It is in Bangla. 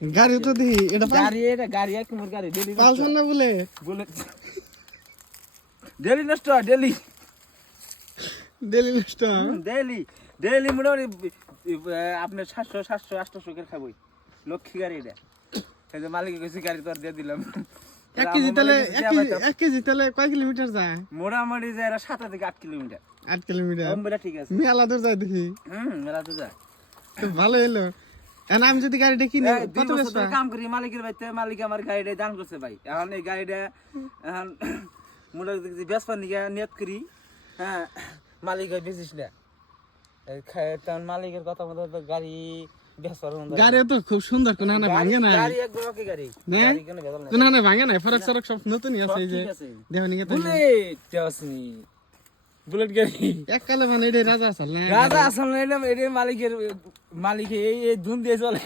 গাড়ি তো দি এটা গাড়ি এক মোর গাড়ি ডেলি পালছন না বলে ডেলি নষ্ট ডেলি নষ্ট ডেলি মোটামুটি আপনার 700 করে খাবই লক্ষ্মী গাড়ি এটা এই যে মালিক কইছে গাড়ি তোর দিয়ে দিলাম 1 কেজি তেলে 1 কেজি তেলে কয় কিলোমিটার যায় মোটামুটি যায় 7 থেকে 8 কিলোমিটার 8 কিলোমিটার আমরা ঠিক আছে মেলা দূর যায় দেখি মেলা তো যায় তো ভালো হলো এখন আমি যদি গাড়িটা কিনি কত বছর কাম করি মালিকের বাইতে মালিক আমার গাড়িটা দান করছে ভাই এখন এই গাড়িটা এখন মোটামুটি বেচবার নিয়ত করি হ্যাঁ মালিক বেচিস না তখন মালিকের কথা মতো গাড়ি গাড়ি তো খুব সুন্দর কোন না ভাঙে না গাড়ি একদম ওকে গাড়ি কোন না ভাঙে না ফরক সরক সব নতুনই আছে এই যে দেখুন কি বুলেট আসনি বুলেট গাড়ি এক কালে মানে এটা রাজা আসল না এটা মালিকের এই ধুন দিয়ে চলে